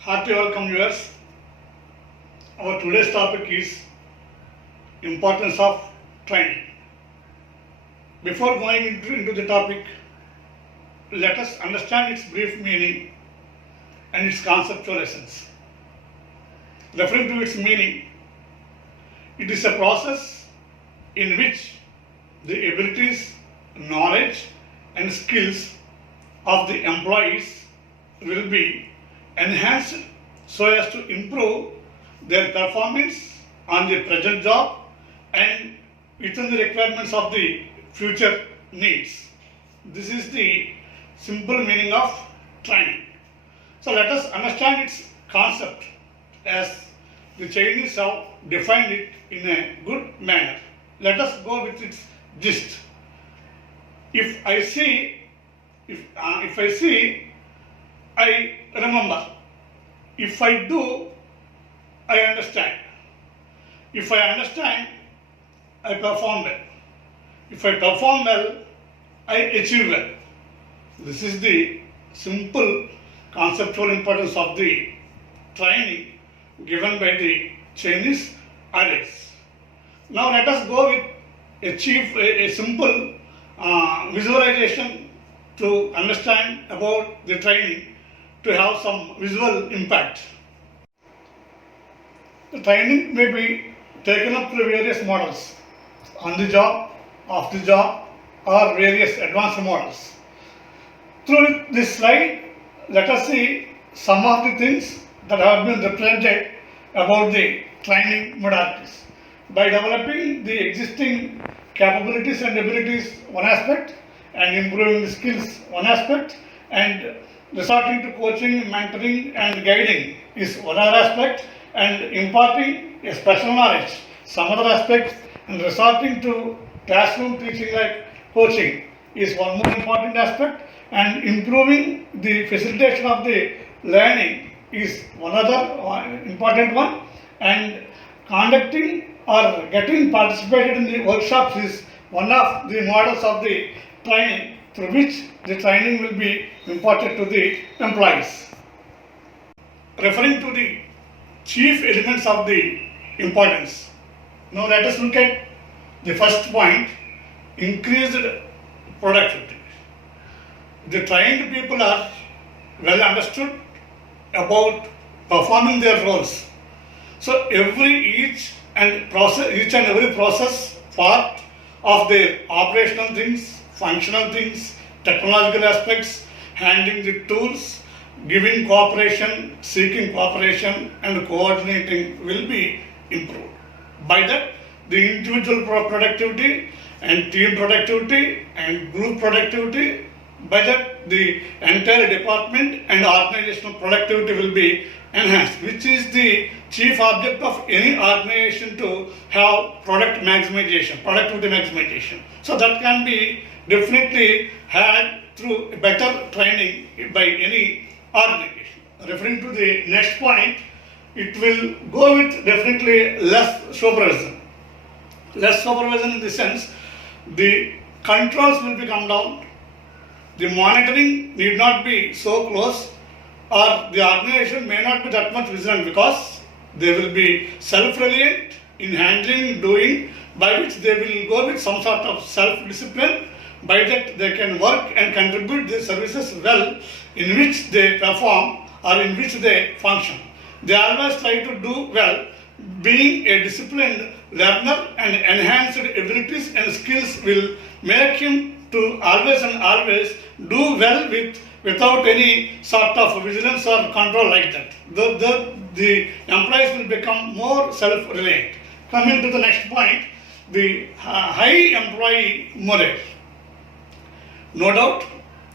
Hearty welcome viewers. Our today's topic is importance of training. Before going into the topic, let us understand its brief meaning and its conceptual essence. Referring to its meaning, it is a process in which the abilities, knowledge and skills of the employees will be enhanced so as to improve their performance on the present job and within the requirements of the future needs. This is the simple meaning of training. So let us understand its concept as the Chinese have defined it in a good manner. Let us go with its gist. If I see, I remember. If I do, I understand. If I understand, I perform well. If I perform well, I achieve well. This is the simple conceptual importance of the training given by the Chinese adage. Now let us go with a simple visualization to understand about the training, to have some visual impact. The training may be taken up through various models, on the job, off the job, or various advanced models. Through this slide, let us see some of the things that have been represented about the training modalities. By developing the existing capabilities and abilities, one aspect, and improving the skills, one aspect, and resorting to coaching, mentoring and guiding is one other aspect, and imparting a special knowledge, some other aspect, and resorting to classroom teaching like coaching is one more important aspect, and improving the facilitation of the learning is one other important one, and conducting or getting participated in the workshops is one of the models of the training through which the training will be imparted to the employees. Referring to the chief elements of the importance. Now let us look at the first point, increased productivity. The trained people are well understood about performing their roles. So each and every process part of their operational things, functional things, technological aspects, handling the tools, giving cooperation, seeking cooperation and coordinating will be improved. By that, the individual productivity and team productivity and group productivity, by that the entire department and organizational productivity will be enhanced, which is the chief object of any organization to have productivity maximization. So that can be definitely had through better training by any organization. Referring to the next point, it will go with definitely less supervision. Less supervision in the sense, the controls will be come down, the monitoring need not be so close, or the organization may not be that much vigilant because they will be self-reliant in handling, doing, by which they will go with some sort of self-discipline, by that they can work and contribute their services well in which they perform or in which they function. They always try to do well, being a disciplined learner, and enhanced abilities and skills will make him to always do well without any sort of vigilance or control like that. The employees will become more self-reliant. Coming to the next point, the high employee morale. No doubt,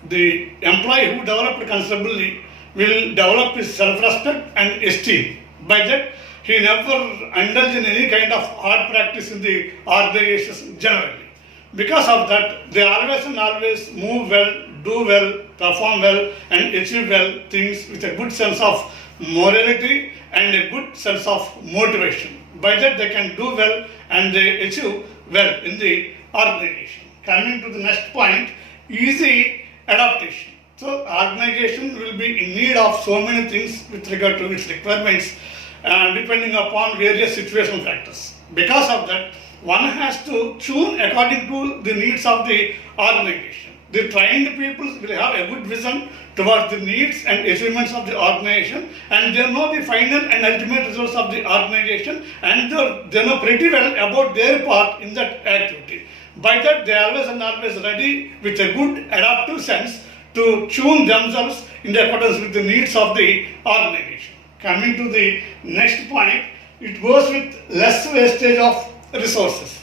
the employee who developed considerably will develop his self-respect and esteem. By that, he never indulges in any kind of hard practice in the organizations generally. Because of that, they always move well, do well, perform well, and achieve well things with a good sense of morality and a good sense of motivation. By that, they can do well and they achieve well in the organization. Coming to the next point, easy adaptation. So organization will be in need of so many things with regard to its requirements depending upon various situational factors. Because of that, one has to tune according to the needs of the organization. The trained people will have a good vision towards the needs and achievements of the organization, and they know the final and ultimate results of the organization, and they know pretty well about their part in that activity. By that, they are always and always ready with a good adaptive sense to tune themselves in accordance with the needs of the organization. Coming to the next point, it goes with less wastage of resources.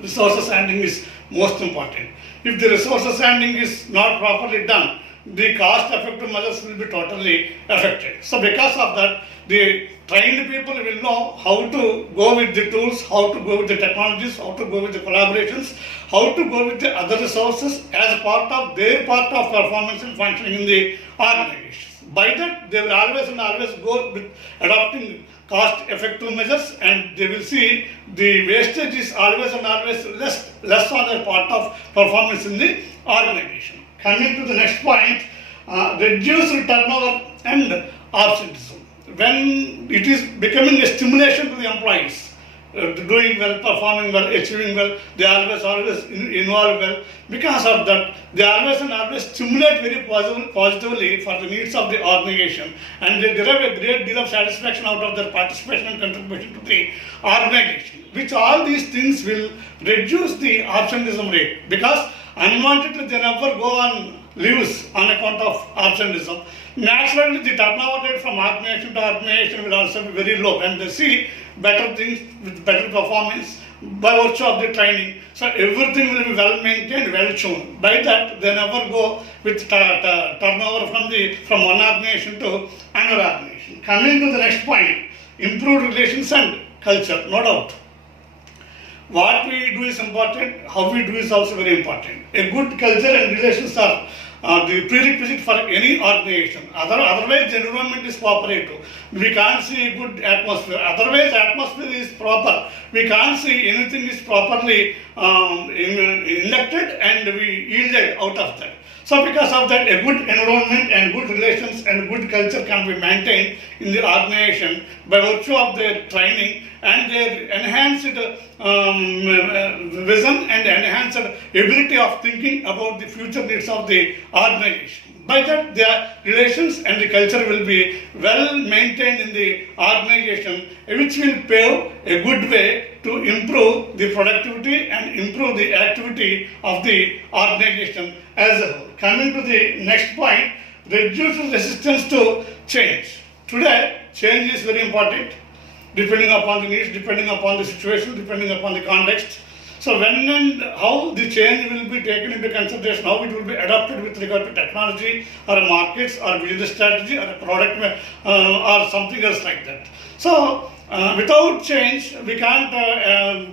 Resources handling is most important. If the resources handling is not properly done, the cost effective measures will be totally affected. So because of that, the trained people will know how to go with the tools, how to go with the technologies, how to go with the collaborations, how to go with the other resources as part of their part of performance and functioning in the organization. By that, they will always and always go with adopting cost effective measures, and they will see the wastage is always and always less on their part of performance in the organization. Coming to the next point, reduced turnover and absenteeism. When it is becoming a stimulation to the employees, doing well, performing well, achieving well, they always involve well. Because of that, they always and always stimulate very positively for the needs of the organization, and they derive a great deal of satisfaction out of their participation and contribution to the organization. Which all these things will reduce the absenteeism rate, because unwantedly they never go on leaves on account of absenteeism. Naturally, the turnover rate from organization to organization will also be very low when they see better things with better performance by virtue of the training. So everything will be well maintained, well tuned. By that, they never go with turnover from one organization to another organization. Coming to the next point, improved relations and culture, no doubt. What we do is important, how we do is also very important. A good culture and relations are the prerequisite for any organization. Otherwise, the environment is cooperative. We can't see a good atmosphere. Otherwise, the atmosphere is proper. We can't see anything is properly elected and we yielded out of that. So because of that, a good environment and good relations and good culture can be maintained in the organization by virtue of their training and their enhanced vision and enhanced ability of thinking about the future needs of the organization. By that, their relations and the culture will be well maintained in the organization, which will pave a good way to improve the productivity and improve the activity of the organization as a whole. Coming to the next point, reduce resistance to change. Today, change is very important, depending upon the needs, depending upon the situation, depending upon the context. So when and how the change will be taken into consideration, how it will be adopted with regard to technology or markets or business strategy or a product or something else like that. So without change, we can't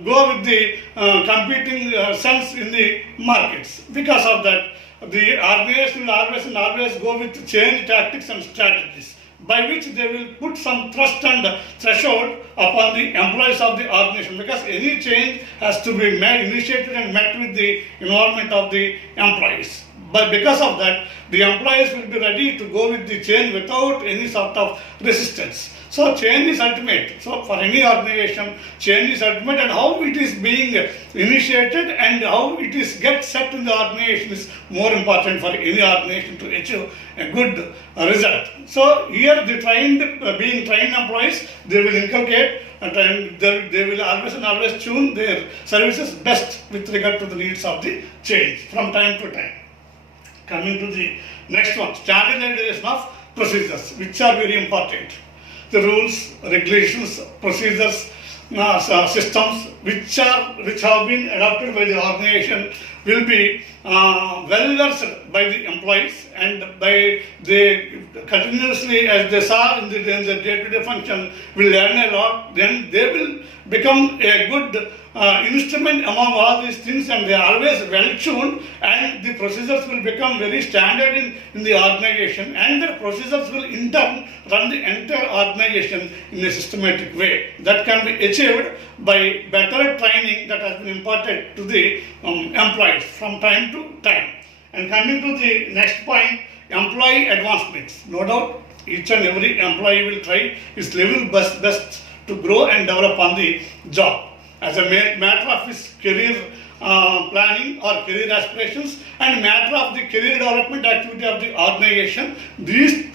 go with the competing sense in the markets. Because of that, the organization will always and always go with change tactics and strategies, by which they will put some trust and threshold upon the employees of the organization, because any change has to be initiated and met with the involvement of the employees. But because of that, the employees will be ready to go with the change without any sort of resistance. So change is ultimate. So for any organization, change is ultimate, and how it is being initiated and how it is get set in the organization is more important for any organization to achieve a good result. So here the being trained employees, they will inculcate and they will always and always tune their services best with regard to the needs of the change from time to time. Coming to the next one, standardization of procedures, which are very important. The rules, regulations, procedures, systems which have been adopted by the organization will be well versed by the employees, and by they continuously, as they saw in the day-to-day function, will learn a lot. Then they will become a good instrument among all these things, and they are always well tuned, and the procedures will become very standard in the organization, and the procedures will in turn run the entire organization in a systematic way. That can be achieved by better training that has been imparted to the employees from time to time. And coming to the next point, employee advancements. No doubt, each and every employee will try his level best to grow and develop on the job. As a matter of his career planning or career aspirations and matter of the career development activity of the organization, these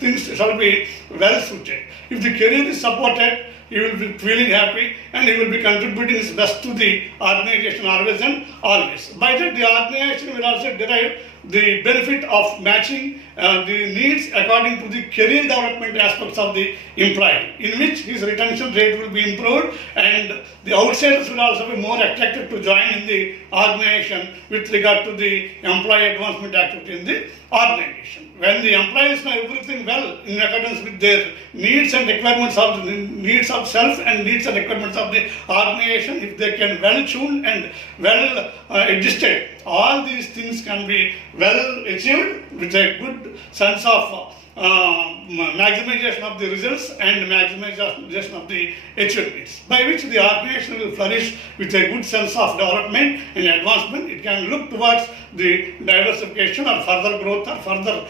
things shall be well suited. If the career is supported, he will be feeling happy and he will be contributing his best to the organization always and always. By that, the organization will also derive the benefit of matching the needs according to the career development aspects of the employee, in which his retention rate will be improved and the outsiders will also be more attracted to join in the organization with regard to the employee advancement activity in the organization. When the employees know everything well in accordance with their needs and requirements of the needs of self and needs and requirements of the organization, if they can well tune and well adjusted, all these things can be well achieved with a good sense of maximization of the results and maximization of the achievements, by which the organization will flourish with a good sense of development and advancement. It can look towards the diversification or further growth or further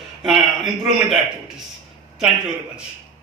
improvement activities. Thank you very much.